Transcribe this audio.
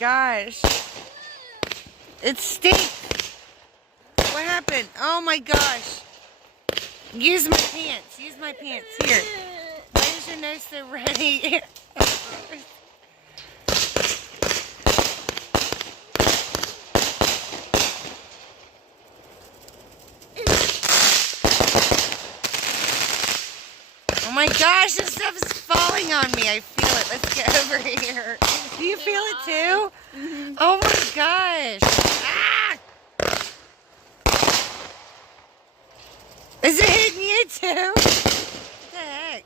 gosh. It stinks. What happened? Oh my gosh. Use my pants. Use my pants. Here. Why is your nose so ready? Oh my gosh, this stuff is falling on me. I feel it. Let's get over here. Do you feel it too? Mm-hmm. Oh my gosh. Ah! Is it hitting you too? What the heck?